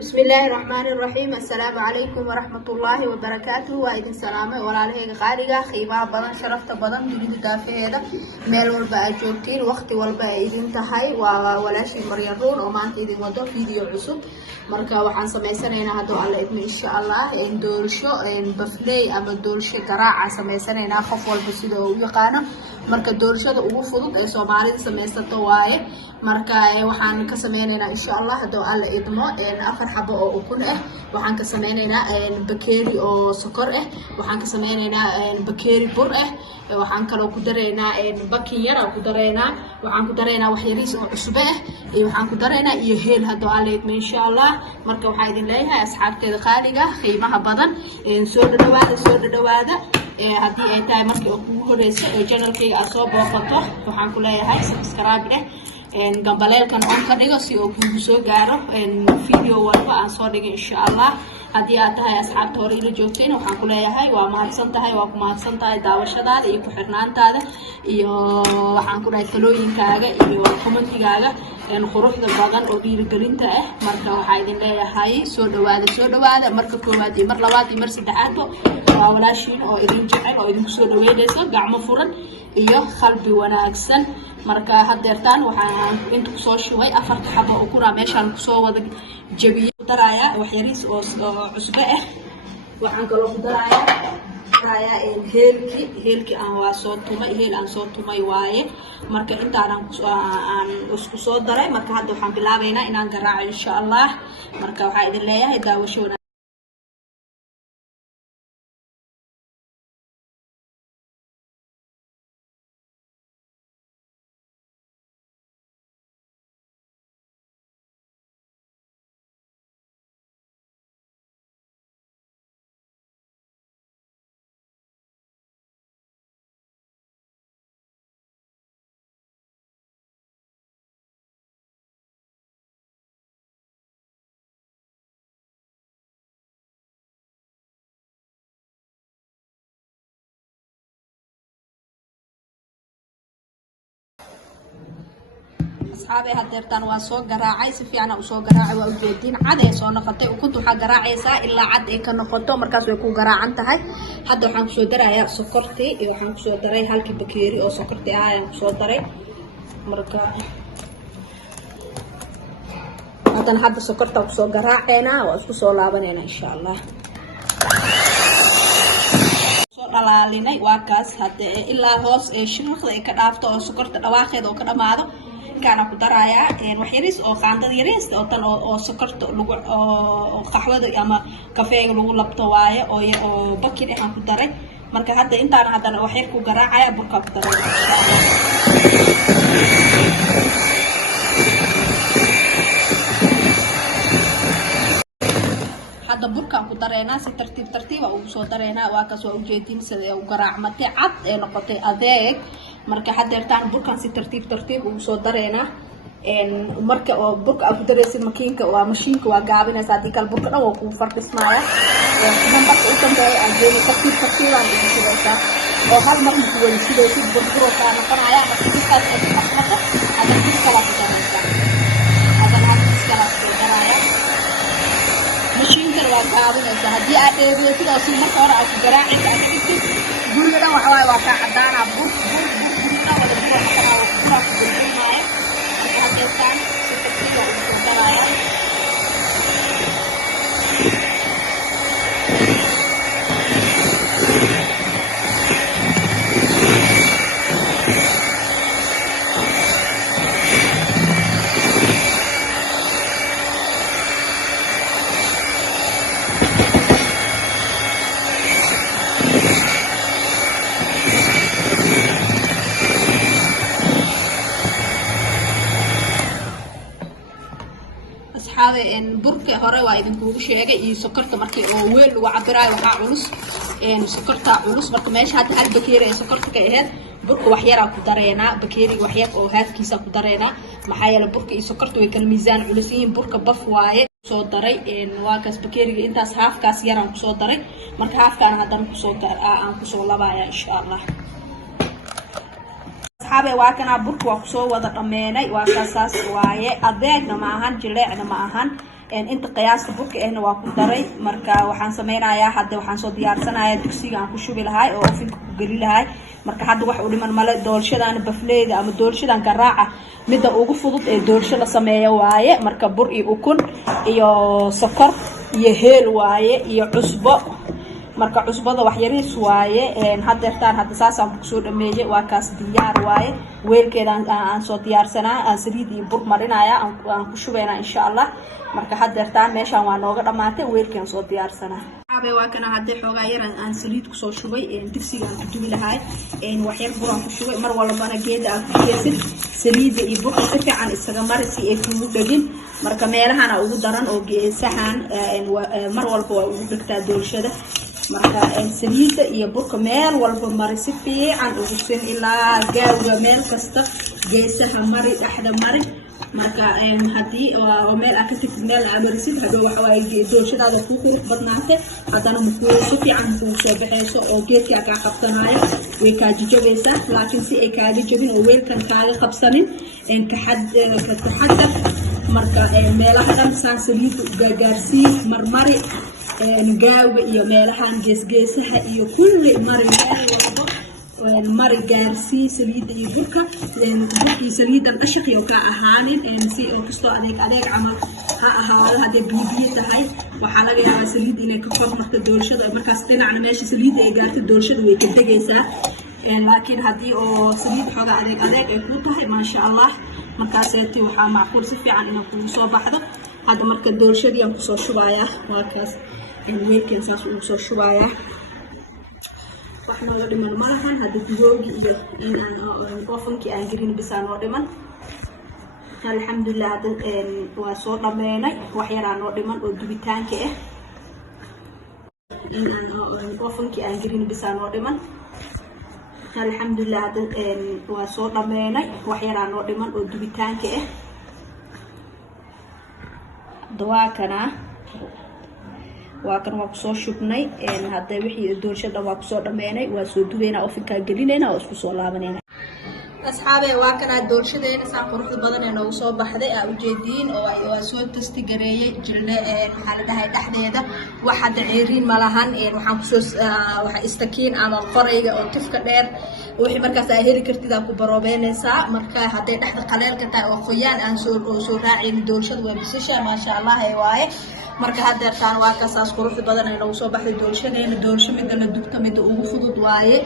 بسم الله الرحمن الرحيم. السلام عليكم ورحمة الله وبركاته. وإذن سلامة ولا عليه قارئة خيمة بدن شرفت بدن جديد دافع هذا ميل والباء جوتين وقت والباء إذن تهاي ولا شيء مريرون وما أنت إذن وضع فيديو عصب مركا وحن سميسنا هذا على إذن إن شاء الله إن دول شو إن بفلي أما دول شيء قراءة سميسنا خف والبسيط ويقانا marka doorashada ugu fudud ee Soomaalida sameeysto waaye marka waxaan ka sameeynaa insha Allah hadoo alla idmo afar xabo oo ukun ah waxaan ka sameeynaa bakeeri oo sokor ah waxaan ka sameeynaa bakeeri bur ah waxaan kale ku dareynaa bakin yar oo ku dareynaa waxaan ku dareynaa wax yariis oo cusub ah iyo waxaan ku dareynaa iyo heel hadoo alla idmo insha Allah marka waxaan idin leeyahay asxaabteeda qaaliga qiimaha badan soo dhawaada haddii ay tahay markii ugu horeysay oo channelkayga aad soo booqato waxaan ku leeyahay subscribe gambaleelkan on ka dhigo si uu kugu soo gaaro video walba aan soo dhigo insha Allah haddii aad tahay asxaabta hore ila joogteen waxaan ku leeyahay waa mahadsan tahay daawashadaada iyo ku xirnaantaada iyo waxaan ku leeyahay talooyinkaaga iyo commentigaaga quruxda badan oo dhiirigelinta ah marka waxaan idin leeyahay soo dhawaada marka koowaad iyo mar labaad iyo mar saddexaad waa walaashiin oo idin jecel oo idin soo dhaweynayso gacmo furan iyo qalbi wanaagsan marka hadeertaan waxaan inta ku soo shubay afar xabo oo kuna meeshaan ku soo wada jabiyo daraya wax yariis oo cusub ah waxaan kaloo ku daraya heelki aan waa soo tumay heel aan soo tumay waaye marka intaan aan isku soo daray marka hadda waxaan bilaabaynaa inaan garaaco insha Allah marka waxaan idin leeyahay daawasho أصحابي هادرتان واسو قراعي سفيانا وسو قراعي وأوجيدين عاد سو نقطي وكنت وحا قراعيسا إلا عاد إيكا نقطو مركز ويكو قراعان تهي حد وحان كسو درايا سكرتي وحان كسو دراي هالكي بكيري أو سكرتي هاي كسو دراي مركا هادان حد سكرتا وكسو قراعينا واسكو سو لابانينا إن شاء الله dhalaalinay waa kaas hadda ilaa hoos shilmaqda ay ka dhaafto oo sokorta dhawaaqeeda oo ka dhamaado kana ku daraya wax yariis oo qaandada yariis oo tan oo sokorta lagu oo qaxwada ama kafeega lagu labto waaye oo bakin aan ku daray marka hadda intaan hadana wax yar ku garaacaya burka ku daray hadda burka ku dareena si tartiib oo soo dareena waa ka soo ujeedin sida uu garaacmatay cad ee noqotay adeeg marka hadeertaan burkan si tartiib uu soo dareena marka oo burka aad ku dareysid makiinka waa mashiinka waa gaabinaysa hadii kala burka dhan waa ku fardismaaya marka uu dambeeyo aad jeeyo tartiib aan dhigaysaa oo hal mar ku wada sidoo burka ka noqonaya marka intaas aad ku xaqmato aad ku kala dareysaa وكابنسا هدي أديبي كده وصل مكورة أو جراعي كأكيد قول لنا وحواي واقع عدانا بور ولا بور حتى لو بور في معايا هدي كان تكتير وترايا إن بركة هراء وإذن كوش شيء يسكرت مركي أو ويل وعبراء وحعلوس إن سكرت علوس مركي ماشي هاد البكيرة سكرت كأهل بركة وحيرة كدرينا بكيري وحياة أو هاد كيسة كدرينا محايا البركة يسكرت ويكل ميزان علوسين بركة بفواي صوت دري إن واقس بكيري أنت هاف كاس يرام صوت دري مركي هاف كان هذا صوت عن صوت لبايا إن شاء الله أصحابي واكنا برك وقصو وضع أميني واساساس وايه أديقنا معهن جليعنا معهن inta qiyaasta burka ahna waa ku daray marka waxaan sameynayaa hadda waxaan soo diyaarsanayaa digsiga aan ku shubi lahay oo ofinka ku geli lahay marka hadda wax u dhiman male doolshadan bafleeda ama doolshadan garaaca midda ugu fudud ee doolsho la sameeyo waaye marka bur iyo ukun iyo sokor iyo heel waaye iyo cusbo marka cusbada wax yariis waaye haddeertaan hadda saasaan ku soo dhameeyay waa kaas diyaar waaye weelkeedaan aan soo diyaarsanaa aan saliid iyo bur marinaya aan ku shubaynaa insha Allah marka haddeertaan meeshaan waa nooga dhamaatay weelkeen soo diyaarsanaa aabe waa kana hadda xoogaa yar aan saliid ku soo shubay digsiga aan ku dubi lahay wax yar bur aan ku shubay mar walbana geeda aan ku geesin saliida iyo burka si fiican isaga mari si ay kugu dhagin marka meelahan ugu daran oo geesahan mar walba waa ugu dhigtaa doolshada marka saliida iyo burka meel walba mari si fiican ugu sin ilaa gaawga meel kasta geesaha mari dhaxda mari marka hadii oo meel ka tagtid meel amarisid hadoo waxa way doolshadaada ku qurux badnaatay hadana muxuu si fiican u soo baxayso oo geedka ka qabsanayo way ka jijabaysaa laakiin si ay kaaga jabin oo weelkan kaaga qabsanin ka taxadar marka meelaha dhan saan saliid gaarsiin marmari gaawga iyo meelahan geesgeesaha iyo kulli mari meel walba mari gaarsii saliida iyo burka burkii saliidan qashqiyo ka ahaanin si oo kastoo adeeg ama ha ahaado hadii biyo tahay waxa laga yaabaa saliid inay ka kormarto doolshada markaas dhinacna meesha saliida ay gaarto doolshada way ka degaysaa laakiin hadii oo saliid xoga adeeg ay ku tahay ma sha Allah markaas aytii waxa macquul si fiican inay ku soo baxdo hadda marka doolshadii aan ku soo shubayaa waa kaas weelkeen saas uu soo shubayaa waxna loo dhiman malahan hadda gudoogi iyo inaan ofankii aan gelin bisaan loo dhiman alxamdulillah hadda waa soo dhameynay wax yar aan loo dhiman oo dubitaanka ah inaan ofankii aan gelin bisaan loo dhiman alxamdulillah hadda waa soo dhameynay wax yar aan loo dhiman oo dubitaanka ah dawaakana waa kan waa soo shubnay hadda wixii doolshada waa soo dhameynay waa soo dubeynaa ofinka gelinayna oo isku soo laabanayna asxaabe waa kana doolshadeena saan quruxda badan ee noogu soo baxday aa ujeediin oo waa soo tasti gareeyay jilne waxa la dhahay dhaxdeeda waxa daciiriin malahan waxaan ku soo waxa istakiin ama qorayga oo tifka dheer wixii markaas ay heli kartid ku baroobeynaysaa marka haday dhaxda qaleelka tahay oo qoyaan aan soo raacin doolshada waa bisasha ma sha Allah ay waaye marka haddeertaan waa kasaas quruxda badan ay noogu soo baxday doolshadeena doolsho midda la dubta midda ugu fudud waaye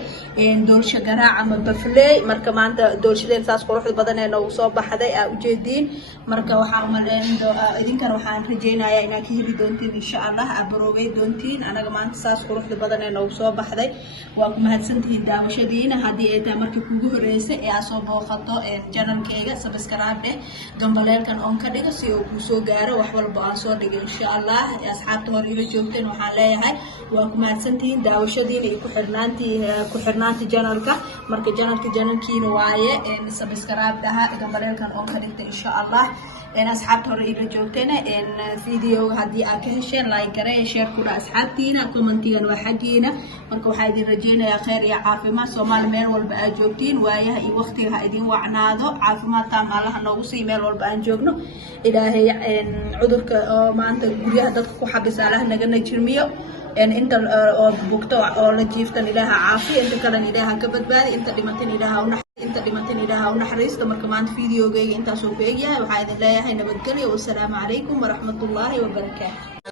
doolsho garaac ama bafleey marka maanta doolshadeena saas quruxda badan ay noogu soo baxday aa ujeediin marka waxaan umaleynaa idinkana waxaan rajeynayaa inaad ka heli doontiin insha Allah abaroobay doontiin anaga maanta saas quruxda badan ay noogu soo baxday waa ku mahadsantihiin daawashadiina haddii ay tahay markii kugu horeysay ee aad soo booqato channelkayga subscribe gambaleelkan on ka dhigo si uu ku soo gaaro wax walba aan soo dhigo insha Allah asxaabta hor ila joogteen waxaan leeyahay waa ku mahadsantihiin daawashadiina iyo ku xirnaantii channelka marka channelkiina waaye subscribe dhaha gambaleelkan on ka dhigta insha Allah asxaabta hore ila joogteen video hadii aad ka hesheen like gareey share ku dhaaf asxaabtiina commentigan waa xaqiina marka waxaa idin rajeynayaa khayr iyo caafimaad Soomaali meel walba aad joogtiin waayaha iyo waqtiga idin wacnaado caafimaad taam Allah noogu sii meel walba aan joogno ilaahay cudurka oo maanta guryaha dadka ku xabisa Allah naga najirmiyo inta oo bugto oo la jiiftan ilaaha caafiyo inta kale ilaaha ka badbaadi inta dhimatin ilaaha u naxariisto marka maanta videogayga intaas oo ku eegyahay waxaa idin leeyahay nabadgelyo wassalaamu calaykum waraxmatullaahi wabarakaatuh